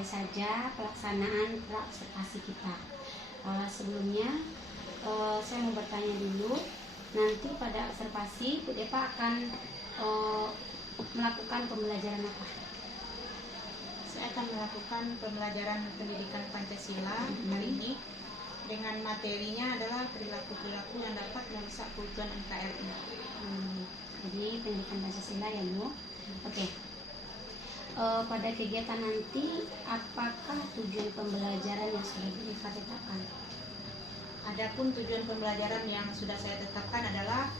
mulai saja pelaksanaan observasi kita. Sebelumnya saya mau bertanya dulu, nanti pada observasi Bu Depa akan melakukan pembelajaran apa? Saya akan melakukan pembelajaran pendidikan Pancasila hari ini dengan materinya adalah perilaku-perilaku yang dapat merusak keutuhan NKRI. Jadi pendidikan Pancasila ya Bu. Oke. Pada kegiatan nanti apakah tujuan pembelajaran yang sudah ditetapkan? Adapun tujuan pembelajaran yang sudah saya tetapkan adalah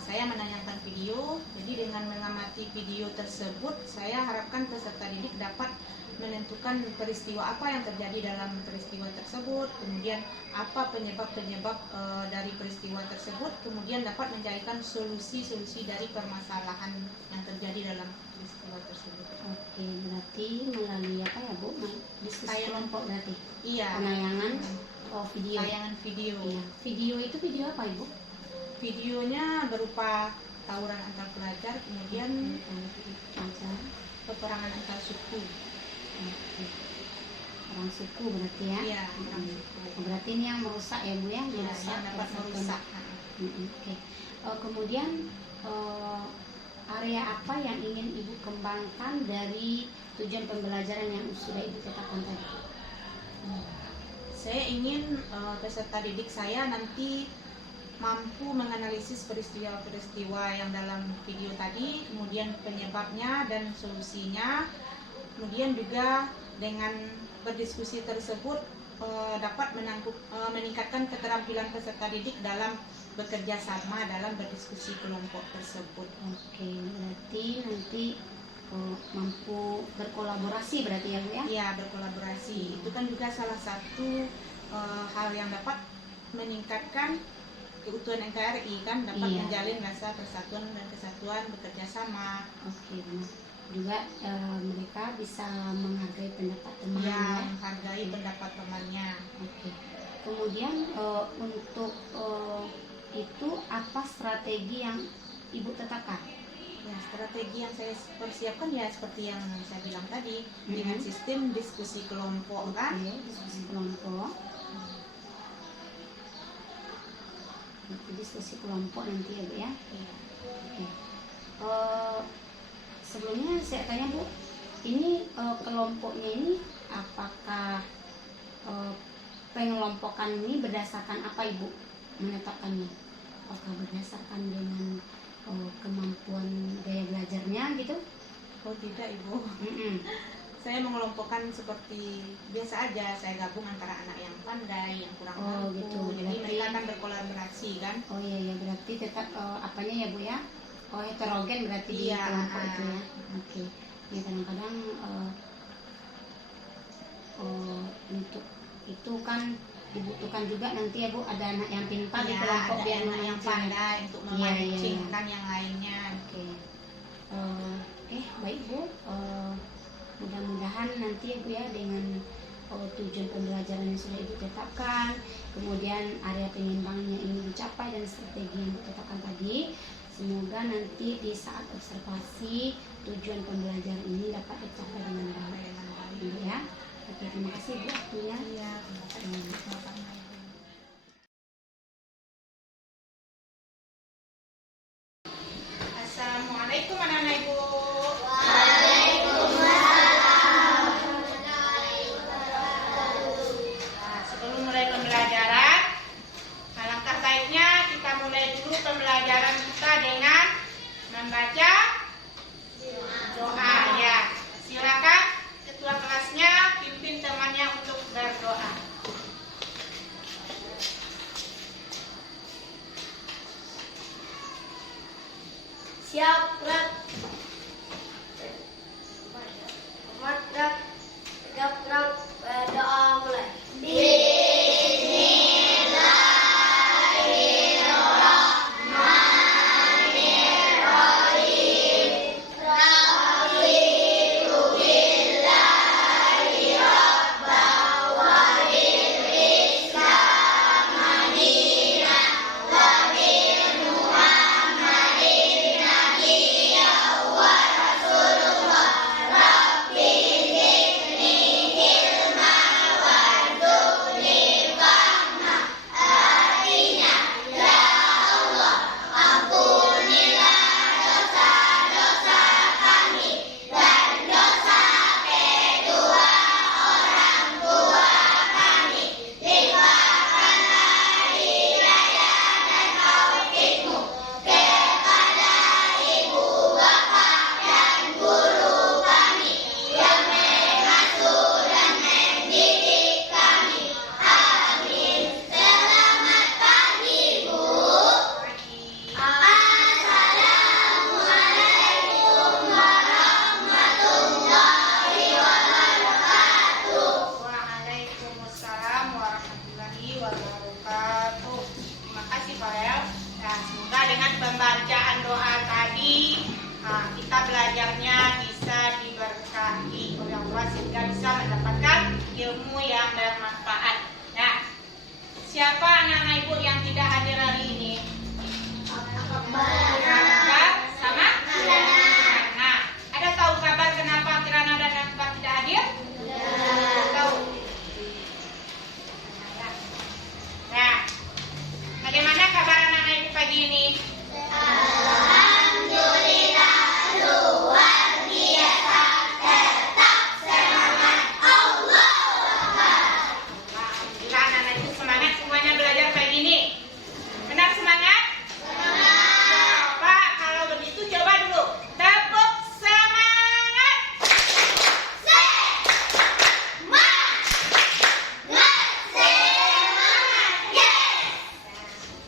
saya menayangkan video. Jadi dengan mengamati video tersebut, saya harapkan peserta didik dapat menentukan peristiwa apa yang terjadi dalam peristiwa tersebut, kemudian apa penyebab-penyebab dari peristiwa tersebut, kemudian dapat mencarikan solusi-solusi dari permasalahan yang terjadi dalam peristiwa tersebut. Oke, berarti melalui apa ya Bu? Diskusi kelompok berarti? Iya. Penayangan video. Tayangan video. Iya. Video itu video apa Ibu? Videonya berupa tawuran antar pelajar, kemudian peperangan antar suku. Perang suku berarti ya? Iya, perang suku. Berarti ini yang merusak ya Bu ya? Merusak, yang dapat merusak. Oke. Kemudian area apa yang ingin Ibu kembangkan dari tujuan pembelajaran yang sudah Ibu tetapkan tadi? Saya ingin peserta didik saya nanti mampu menganalisis peristiwa-peristiwa yang dalam video tadi, kemudian penyebabnya dan solusinya, kemudian juga dengan berdiskusi tersebut dapat meningkatkan keterampilan peserta didik dalam bekerja sama dalam berdiskusi kelompok tersebut. Oke, berarti nanti mampu berkolaborasi berarti ya Bu ya? Iya, berkolaborasi. Itu kan juga salah satu hal yang dapat meningkatkan keutuhan NKRI, kan dapat menjalin rasa persatuan dan kesatuan, bekerja sama. Oke, juga mereka bisa menghargai pendapat teman ya, menghargai pendapat temannya. Oke. Kemudian untuk itu apa strategi yang Ibu tetapkan? Ya, strategi yang saya persiapkan ya seperti yang saya bilang tadi, dengan sistem diskusi kelompok. Diskusi kelompok. Diskusi kelompok nanti ya Bu ya. Oke. Sebelumnya saya tanya Bu, ini kelompoknya ini apakah pengelompokan ini berdasarkan apa Ibu menetapkannya? Apakah berdasarkan dengan kemampuan gaya belajarnya gitu? Oh tidak Ibu. Saya mengelompokkan seperti biasa aja, saya gabung antara anak yang pandai, yang kurang mampu. Gitu. Jadi mereka akan berkolaborasi kan? Oh iya, berarti tetap apanya ya Bu ya? Heterogen berarti di kelompok itu ya. Oke. Ya kadang-kadang untuk itu kan dibutuhkan juga nanti ya Bu, ada anak yang pintar di kelompok biar anak yang pandai untuk memancingkan yang lainnya. Oke. Baik Bu. Mudah-mudahan nanti ya Bu ya dengan tujuan pembelajaran yang sudah Ibu tetapkan, kemudian area penyimbangnya ini dicapai dan strategi yang ditetapkan tadi, semoga nanti di saat observasi tujuan pembelajaran ini dapat tercapai dengan baik ya. Oke, terima kasih Bu waktunya. Iya, terima kasih. Assalamualaikum anak-anak Ibu. Sebelum mulai pembelajaran, alangkah baiknya kita mulai dulu pembelajaran kita dengan membaca doa ya. ilmu yang bermanfaat. Nah, siapa anak-anak ibu yang tidak hadir hari ini? Kabar sama? Nah, ada tahu kabar kenapa Kirana dan Akbar tidak hadir? Tahu. Nah, bagaimana kabar anak-anak ibu pagi ini? Alhamdulillah luar biasa, tetap semangat Allah. Alhamdulillah anak-anak ibu semangat semuanya belajar pagi ini. Benar semangat? Coba kalau begitu coba dulu tepuk semangat.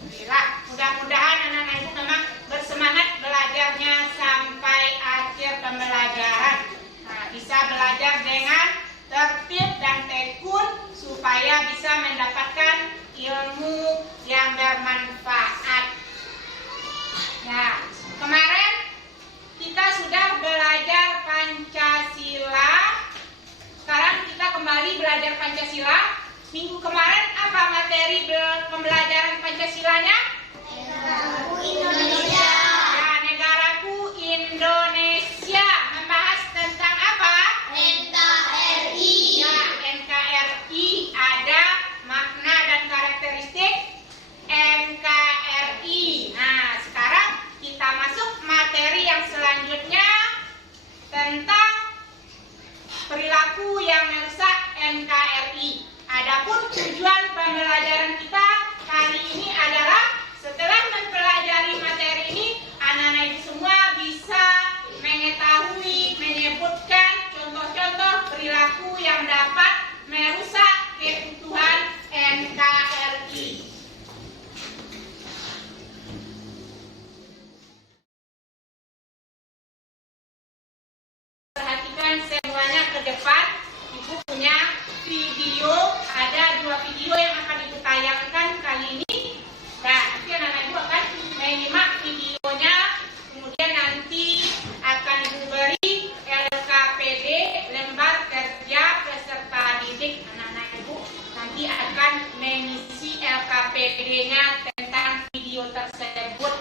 Alhamdulillah, mudah-mudahan anak-anak ibu memang bersemangat belajarnya sampai akhir pembelajaran. Nah, bisa belajar dengan tertib dan tekun supaya bisa mendapatkan ilmu yang bermanfaat. Nah, kemarin kita sudah belajar Pancasila. Sekarang kita kembali belajar Pancasila. Minggu kemarin apa materi pembelajaran Pancasilanya? Indonesia. Ya, negaraku Indonesia. Membahas tentang apa? NKRI. Ya, NKRI ada makna dan karakteristik NKRI. Nah, sekarang kita masuk materi yang selanjutnya tentang perilaku yang merusak NKRI. Adapun tujuan pembelajaran kita kali ini adalah setelah mempelajari materi ini, anak-anak ibu semua bisa mengetahui, menyebutkan contoh-contoh perilaku yang dapat merusak keutuhan NKRI. Perhatikan semuanya ke depan. Ibu punya video, ada 2 video yang akan ibu tayangkan kali ini. Nah, nanti anak-anak ibu akan menyimak videonya. Kemudian nanti akan ibu beri LKPD, lembar kerja peserta didik. Anak-anak ibu nanti akan mengisi LKPD-nya tentang video tersebut.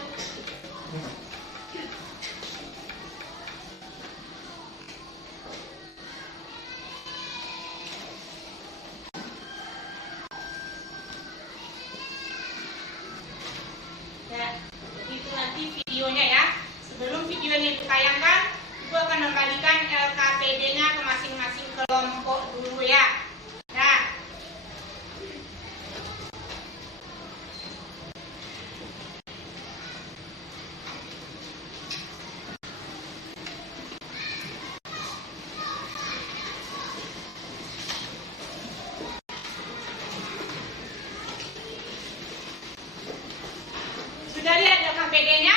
Ya, itu nanti videonya ya. Sebelum video ini ditayangkan, Ibu akan membalikan LKPD-nya ke masing-masing kelompok dulu ya. Nah, sudah lihat LKPD-nya?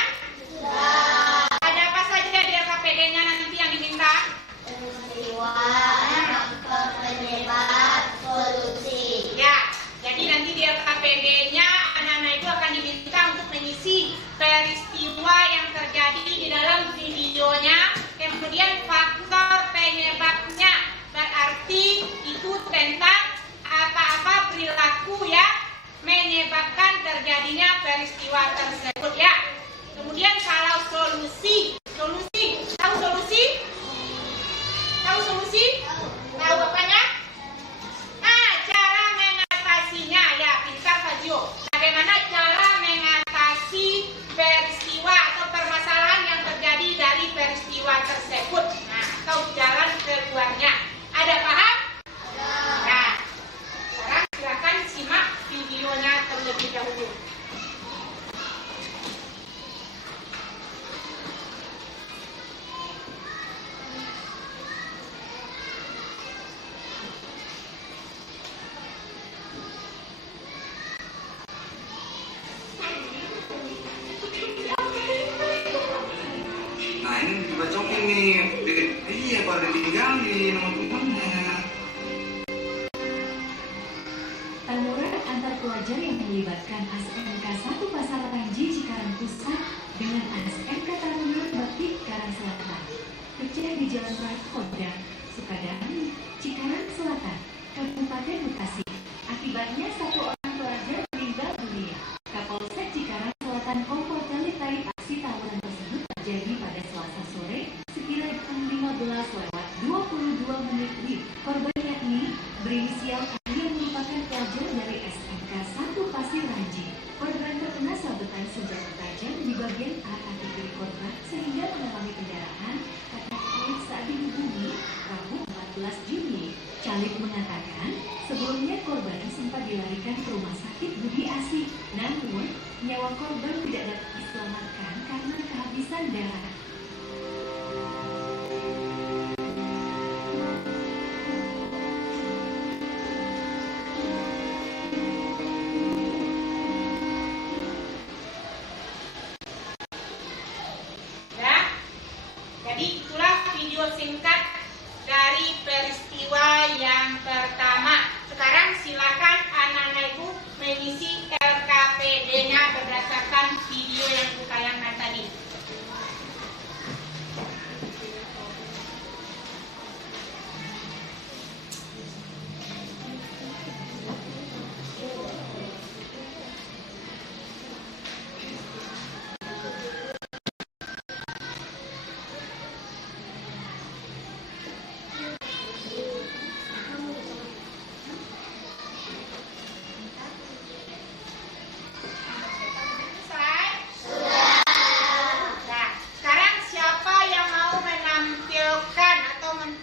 Ada apa saja di LKPD-nya nanti yang diminta? Peristiwa, dampak, penyebab, solusi. Ya, jadi nanti di LKPD-nya anak-anak itu akan diminta untuk mengisi peristiwa yang terjadi di dalam videonya, kemudian faktor penyebabnya, berarti itu tentang apa-apa perilaku yang menyebabkan terjadinya peristiwa tersebut ya. Kemudian kalau solusi, tahu solusi? Tahu solusi? Tahu apanya? Nah, cara mengatasinya ya, pintar Fajio. Bagaimana cara mengatasi peristiwa atau permasalahan yang terjadi dari peristiwa tersebut? Nah, atau jalan keluarnya. Ada paham? Nah, sekarang silakan simak videonya terlebih dahulu. Nah ini dibacokin nih, iya pada ditinggalin sama temennya. Tawuran antar pelajar yang melibatkan ASMK 1 Pasar Panji Cikarang Pusat dengan ASMK Taruna Bakti Cikarang Selatan terjadi di Jalan Raya Kodam, Sukadami, Cikarang Selatan, Kabupaten 2 menit WIB. Korban yakni berinisial A yang merupakan pelajar dari SMK 1 Pasir Ranji. Korban terkena sabetan senjata tajam di bagian A kaki kiri korban sehingga mengalami pendarahan kata Calik saat dihubungi Rabu 14 Juni. Calik mengatakan sebelumnya korban sempat dilarikan ke rumah sakit Budi Asih, namun nyawa korban tidak dapat diselamatkan karena kehabisan darah. Jadi itulah video singkat dari peristiwa yang pertama. Sekarang silakan anak-anak ibu mengisi LKPD-nya berdasarkan video yang ditayangkan tadi.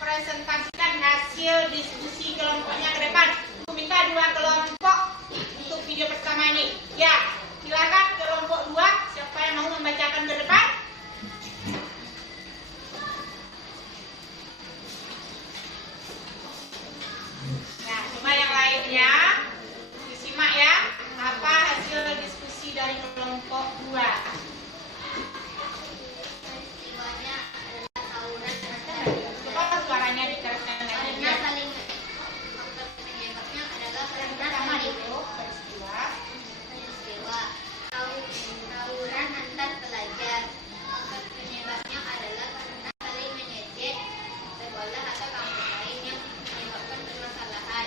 Presentasikan hasil diskusi kelompoknya ke depan. Aku minta 2 kelompok untuk video pertama ini. Ya, silakan kelompok 2. Siapa yang mau membacakan ke depan? Nah, coba yang lainnya disimak ya. Apa hasil diskusi dari kelompok 2? Peristiwanya adalah tawuran antara Suaranya diteruskan lagi. karena saling faktor penyebabnya adalah karena saling peristiwa tawuran antar pelajar. Faktor penyebabnya adalah karena saling mengejek sekolah atau kampus lain yang menyebabkan permasalahan.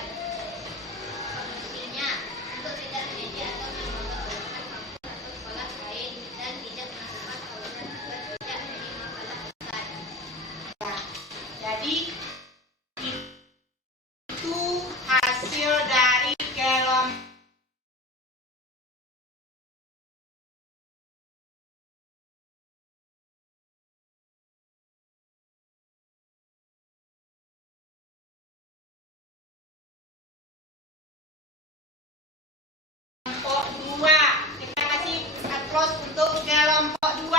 Solusinya untuk tidak mengejek atau mempermasalahkan kampus atau sekolah lain dan tidak melakukan tawuran agar tidak menjadi masalah besar. Jadi itu hasil dari kelompok kelompok 2. Kita kasih applause untuk kelompok 2.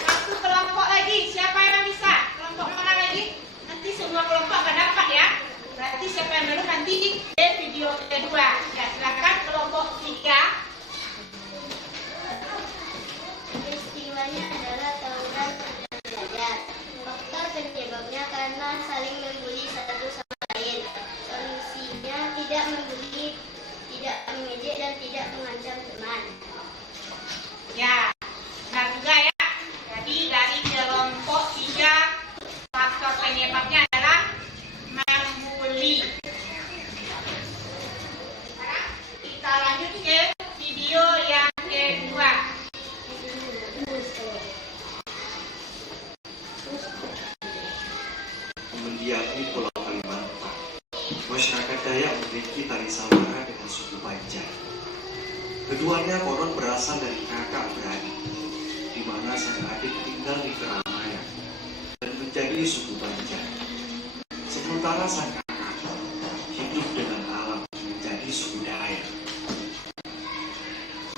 Satu kelompok lagi, siapa yang bisa? Kelompok mana lagi? Nanti semua kelompok akan dapat ya. Berarti siapa yang dulu nanti di video kedua. Ya, silakan kelompok 3. Peristiwanya adalah tawuran antar pelajar. Faktor penyebabnya karena saling membuli satu sama lain. Solusinya tidak membuli, tidak mengejek dan tidak mengancam teman. Ya, benar juga ya. Jadi dari kelompok 3 faktor penyebabnya adalah membuli. Sekarang kita lanjut ke video yang kedua. Mendiami Pulau Kalimantan, masyarakat Dayak memiliki tali saudara dengan suku Banjar. Keduanya konon berasal dari kakak beradik, di mana sang adik tinggal di keramaian dan menjadi suku Banjar. Sementara sang kakak hidup dengan alam menjadi suku Dayak.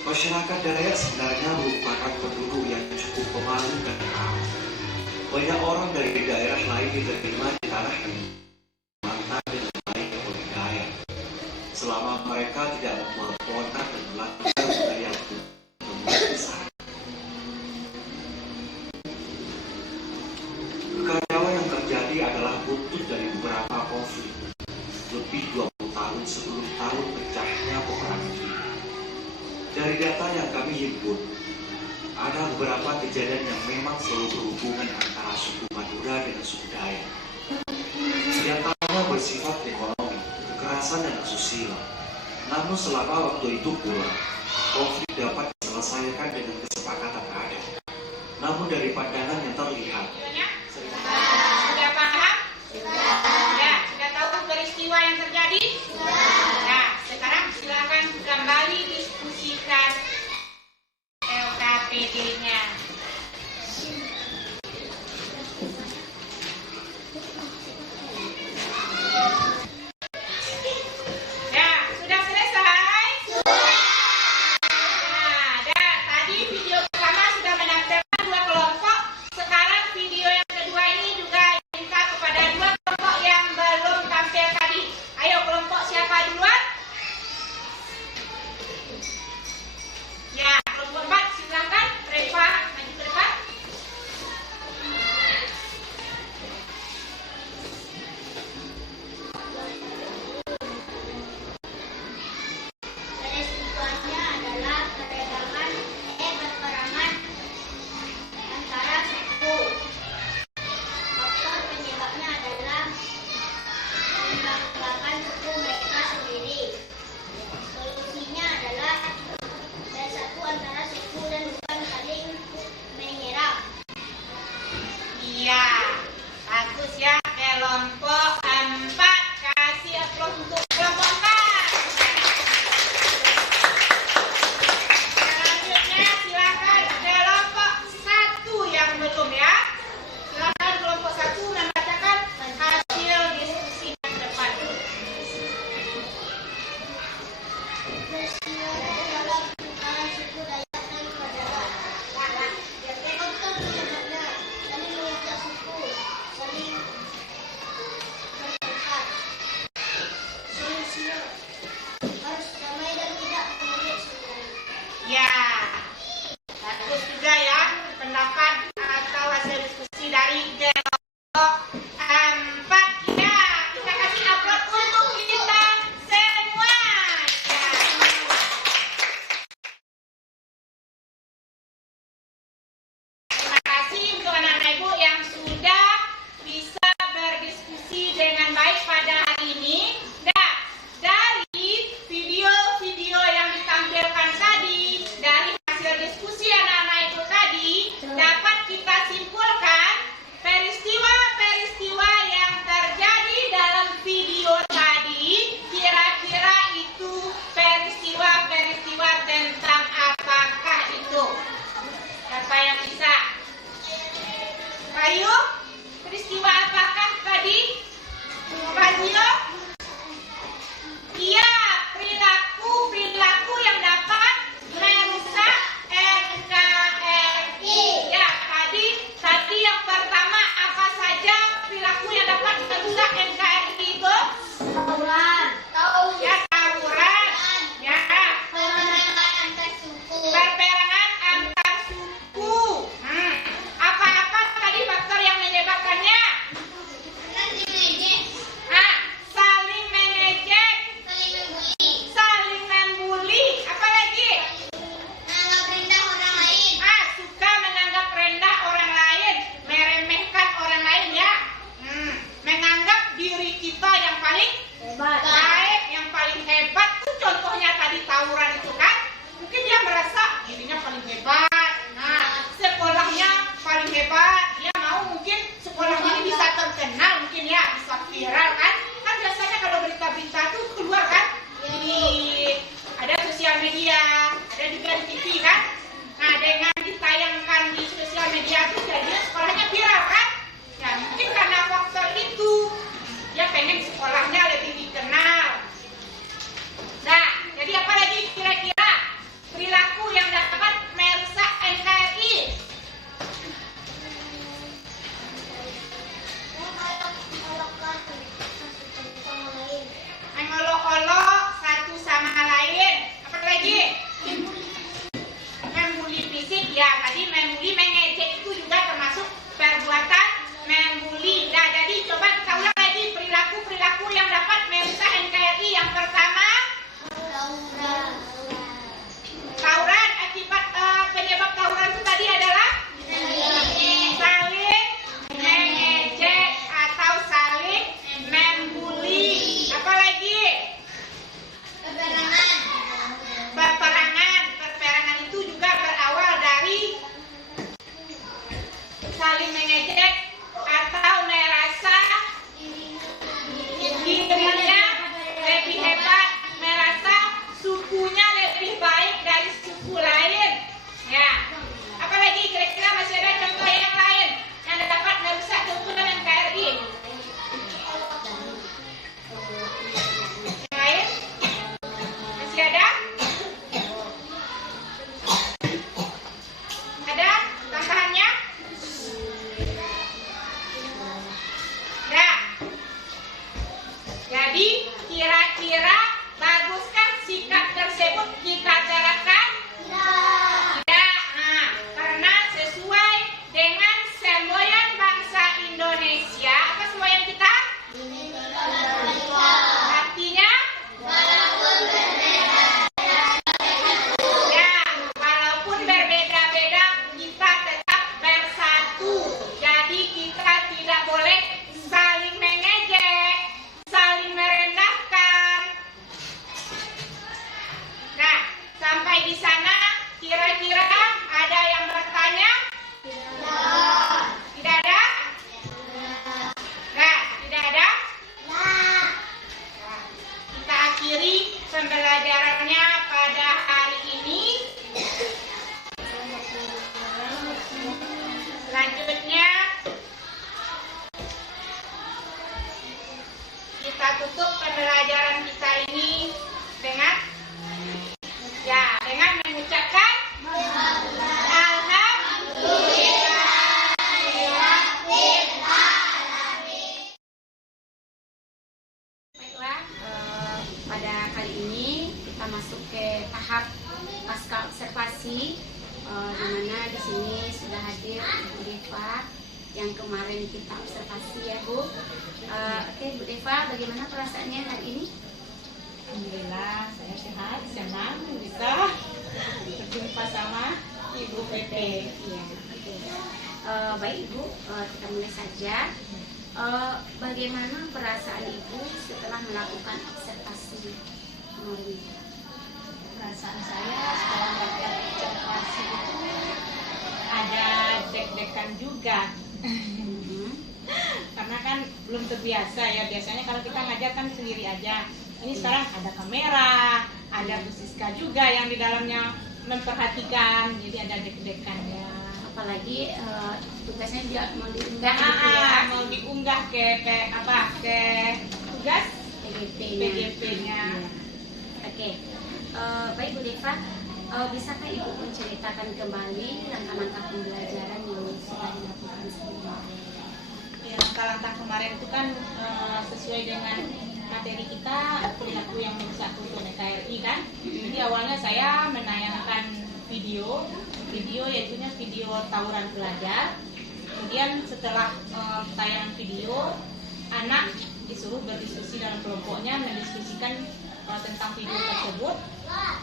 Masyarakat Dayak sebenarnya merupakan penduduk yang cukup pemalu dan ramah. Banyak orang dari daerah lain diterima di tanah Kalimantan dengan baik oleh Dayak, selama mereka tidak membuat onar dan melakukan budaya besar. Kekacauan yang terjadi adalah buntut dari beberapa konflik lebih 20 tahun sebelum tahun pecahnya peperangan ini. Dari data yang kami himpun, ada beberapa kejadian yang memang selalu berhubungan antara suku Madura dengan suku Dayak. Di antaranya bersifat ekonomi, kekerasan dan asusila. Namun selama waktu itu pula, konflik dapat diselesaikan dengan kesepakatan adat. namun dari pandangan yang terlihat. Videonya? Sudah paham? Sudah tahu peristiwa yang terjadi? Nah, sekarang silakan kembali diskusikan LKPD-nya. Ya, sudah selesai? Nah, tadi video pertama sudah menampilkan 2 kelompok. Sekarang video yang kedua ini juga minta kepada 2 kelompok yang belum tampil tadi. Ayo, kelompok siapa duluan? Ya, kelompok 4 silakan. Reva, maju ke depan. Peristiwanya adalah berperangan antara suku. Faktor penyebabnya adalah membanggakan suku mereka sendiri. Solusinya adalah bersatu antara suku dan bukan saling menyerang. Iya, bagus ya. Kelompok 4. Kasih aplaus untuk kelompok 4. Selanjutnya silakan kelompok 1 yang belum ya. Silakan kelompok 1 membacakan hasil diskusi yang depan. Peristiwanya adalah pertukaran suku Dayak dan Madura. Faktor penyebabnya saling mengincar suku, saling bertengkar. Solusinya harus damai dan tidak mengambil senjata. Ya, bagus juga ya pendapat atau hasil diskusi dari kelompok 4. Ya, kita kasih aplaus untuk kita semua. Ya. Terima kasih untuk anak-anak ibu yang sudah bisa berdiskusi dengan baik pada hari ini. Nah, dari video-video yang ditampilkan tadi, dari hasil diskusi anak-anak ibu tadi, dapat kita simpulkan peristiwa-peristiwa yang terjadi dalam video tadi, kira-kira itu peristiwa-peristiwa tentang apakah itu? Siapa yang bisa? Ayo, peristiwa apakah tadi? Fazio? Iya, perilaku yang dapat merusak NKRI. Ya, tadi yang pertama apa saja perilaku yang dapat merusak NKRI itu? Tawuran. Ya, tawuran. Ya, Peperangan antar suku. perperangan antar suku. Apa-apa tadi faktor yang menyebabkan mengejek atau merasa dirinya lebih hebat, merasa sukunya lebih baik dari suku lain. Ya, apalagi kira-kira masih ada contoh yang lain yang dapat merusak keutuhan NKRI? Yang lain? Masih ada? Ada tambahannya? Ya. Jadi kira-kira baguskah sikap tersebut kita terapkan? Tidak. Nah, karena sesuai dengan semboyan bangsa Indonesia. Apa semboyan kita? Artinya? Ya, walaupun berbeda-beda, kita tetap bersatu. Jadi kita tidak boleh saling mengejek, saling merendahkan. Nah, sampai di sana kira-kira ada yang bertanya? Tidak ada? Nah, tidak ada? Nah, kita akhiri pembelajarannya pada hari ini. Selanjutnya kita tutup pembelajaran kita ini dengan mengucapkan Baiklah, pada kali ini kita masuk ke tahap pasca observasi, di mana di sini sudah hadir Bu Deva yang kemarin kita observasi ya Bu. Oke Bu Deva, bagaimana perasaannya hari ini? Alhamdulillah, saya sehat, senang bisa berjumpa sama Ibu PP. Iya, oke. Baik Ibu, kita mulai saja. Bagaimana perasaan Ibu setelah melakukan observasi kemarin? Perasaan saya setelah melakukan observasi itu ada deg-degan juga. Karena kan belum terbiasa ya, biasanya kalau kita ngajar kan sendiri aja. Ini sekarang ada kamera, ada Bu Siska juga yang di dalamnya memperhatikan, jadi ada deg-degan ya. Apalagi tugasnya juga mau diunggah gitu ya. Mau diunggah ke tugas PGP-nya. Oke. Baik Bu Deva, bisakah Ibu menceritakan kembali langkah-langkah pembelajaran yang sudah dilakukan sebelumnya? Ya, langkah-langkah kemarin itu kan sesuai dengan materi kita, perilaku yang merusak keutuhan NKRI kan. Jadi awalnya saya menayangkan video yaitunya video tawuran pelajar. Kemudian setelah tayangan video, anak disuruh berdiskusi dalam kelompoknya, mendiskusikan tentang video tersebut.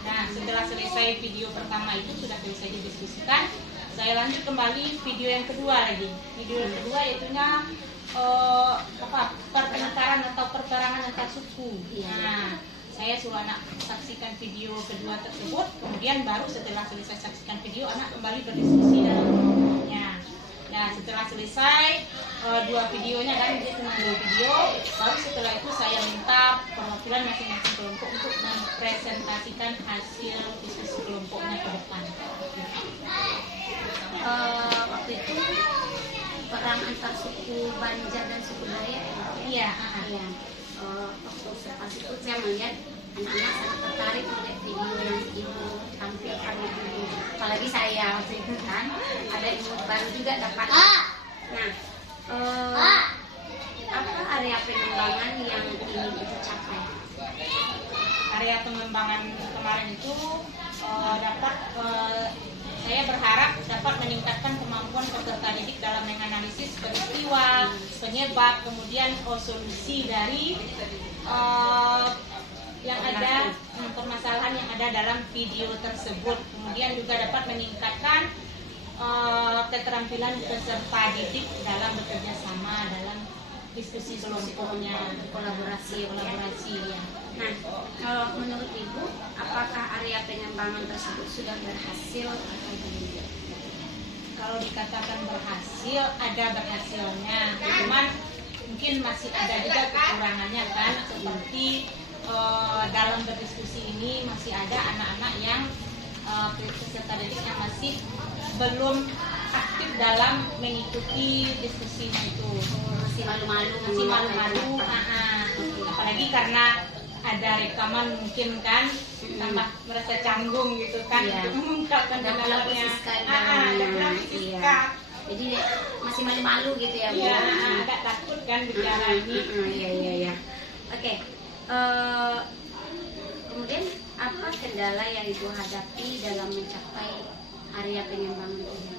Nah, setelah selesai video pertama itu sudah selesai didiskusikan, saya lanjut kembali video yang kedua lagi. Video yang kedua yaitunya pertengkaran atau perperangan antar suku. Nah, saya suruh anak saksikan video kedua tersebut, kemudian baru setelah selesai saksikan video, anak kembali berdiskusi dalam kelompoknya. Nah, setelah selesai dua videonya kan, dia cuma 2 video, baru setelah itu saya minta perwakilan masing-masing kelompok untuk mempresentasikan hasil diskusi kelompoknya ke depan. Waktu itu perang antar suku Banjar dan suku Dayak ya? Iya. Iya. Waktu observasi itu saya melihat anak-anak sangat tertarik melihat video yang Ibu tampilkan itu. Apalagi saya waktu itu kan ada ilmu baru juga dapat. Nah, apa area pengembangan yang ingin Ibu capai? Area pengembangan kemarin itu saya berharap dapat meningkatkan kemampuan peserta didik dalam menganalisis peristiwa, penyebab, kemudian solusi dari yang ada permasalahan yang ada dalam video tersebut. Kemudian juga dapat meningkatkan keterampilan peserta didik dalam bekerja sama dalam diskusi kelompoknya, kolaborasi ya. Nah, kalau menurut Ibu, apakah area pengembangan tersebut sudah berhasil atau belum? kalau dikatakan berhasil, ada berhasilnya, cuman mungkin masih ada juga kekurangannya kan, seperti dalam berdiskusi ini masih ada anak-anak yang peserta didik yang masih belum aktif dalam mengikuti diskusinya itu, Masih malu-malu. apalagi karena ada rekaman mungkin kan, tambah merasa canggung gitu kan, Iya. untuk mengungkapkan Dan pula Bu kendalanya. Siska di Dan dalamnya. pula Bu Iya. Siska. Jadi masih malu-malu gitu ya Bu. Iya, agak takut kan bicara ini. Iya. Oke. Kemudian apa kendala yang Ibu hadapi dalam mencapai area pengembangan ini?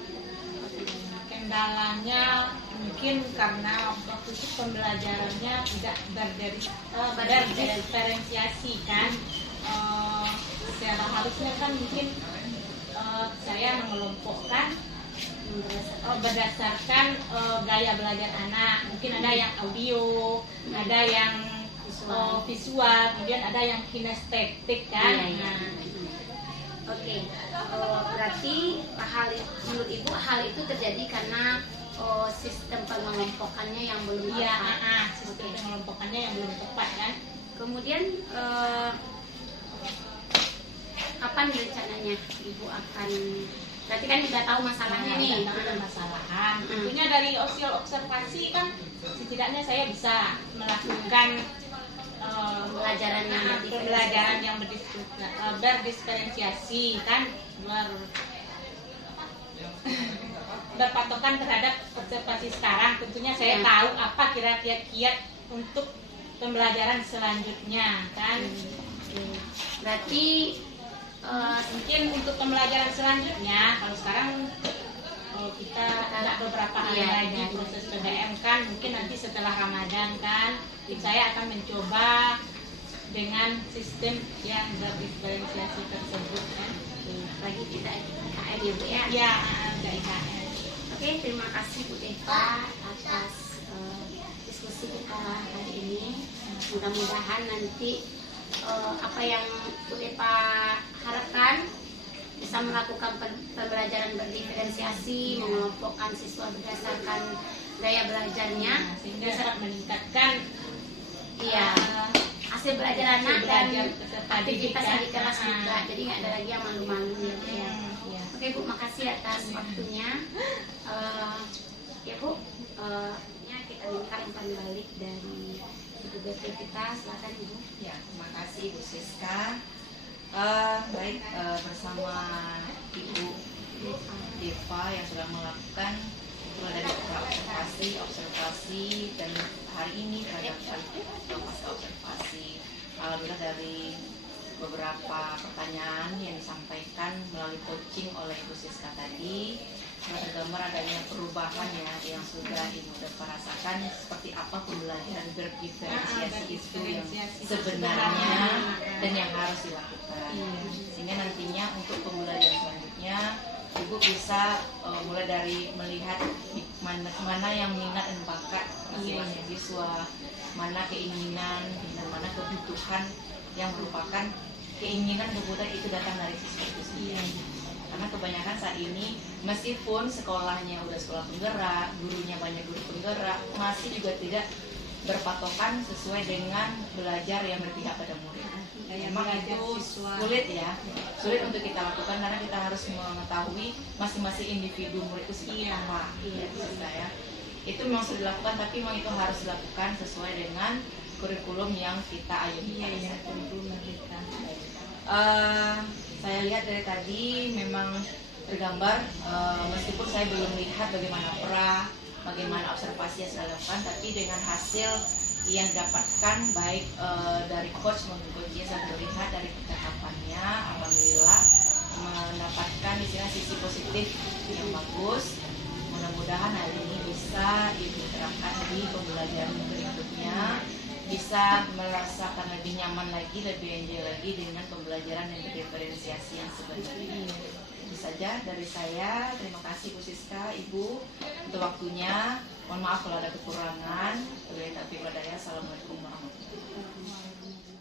Kendalanya mungkin karena waktu itu pembelajarannya tidak berdifferensiasi kan. Secara harusnya kan mungkin saya mengelompokkan berdasarkan gaya belajar anak. Mungkin ada yang audio, ada yang visual, kemudian ada yang kinestetik kan. Iya. Oke, berarti menurut Ibu hal itu terjadi karena sistem pengelompokannya yang belum Iya, tepat. sistem pengelompokannya yang belum tepat kan. Kemudian kapan rencananya Ibu akan? Berarti kan udah tahu masalahnya nih. Permasalahan. Tentunya dari hasil observasi kan setidaknya saya bisa melakukan pembelajaran yang berdifferensiasi kan, berpatokan terhadap observasi sekarang. Tentunya saya tahu apa kira-kira kiat untuk pembelajaran selanjutnya kan. Berarti Mungkin untuk pembelajaran selanjutnya, kalau sekarang kita ada beberapa hari lagi proses PDM kan, mungkin nanti setelah Ramadan kan, saya akan mencoba dengan sistem yang berdifferensiasi tersebut kan. lagi kita IKN ya Bu ya. Ya, ada IKN. Oke, terima kasih Bu Deva atas diskusi kita hari ini. Mudah-mudahan nanti apa yang Bu Deva harapkan bisa melakukan pembelajaran berdifferensiasi, mengelompokkan siswa berdasarkan gaya belajarnya, Sehingga bisa meningkatkan hasil belajar anak dan peserta aktivitas didik, yang di kelas ya. juga. Jadi nggak ada lagi yang malu-malu ya Bu ya. Ya. Oke Bu, makasih atas waktunya. Ya Bu, kita minta umpan balik dari Ibu BP kita. Silakan Ibu. Ya, terima kasih Bu Siska. Baik, bersama Ibu Deva yang sudah melakukan mulai dari observasi dan hari ini terhadap pasca observasi. Alhamdulillah dari beberapa pertanyaan yang disampaikan melalui coaching oleh Bu Siska tadi sudah tergambar adanya perubahan ya yang sudah Ibu Deva rasakan, seperti apa pembelajaran berdifferensiasi itu yang sebenarnya dan yang harus dilakukan. Sehingga nantinya untuk pembelajaran selanjutnya Ibu bisa mulai dari melihat mana yang minat dan bakat masing-masing siswa, mana keinginan dan mana kebutuhan yang merupakan keinginan kebutuhan itu datang dari siswa itu sendiri. Karena kebanyakan saat ini meskipun sekolahnya udah sekolah penggerak, gurunya banyak guru penggerak, masih juga tidak berpatokan sesuai dengan belajar yang berpihak pada murid. Memang itu sulit ya, sulit untuk kita lakukan karena kita harus mengetahui masing-masing individu murid itu seperti apa. Ya. Itu memang sudah dilakukan, tapi memang itu harus dilakukan sesuai dengan kurikulum yang kita ajukan. Saya lihat dari tadi memang tergambar, meskipun saya belum lihat bagaimana observasi yang saya lakukan, tapi dengan hasil yang didapatkan baik dari coach maupun coachnya, saya melihat dari percakapannya, alhamdulillah mendapatkan sisi positif yang bagus. Mudah-mudahan hal ini bisa diterapkan di pembelajaran berikutnya, bisa merasakan lebih nyaman lagi, lebih enjoy lagi dengan pembelajaran yang berdiferensiasi yang sebenarnya. Itu saja dari saya. Terima kasih Bu Siska, Ibu, untuk waktunya. Mohon maaf kalau ada kekurangan. Assalamualaikum warahmatullahi wabarakatuh.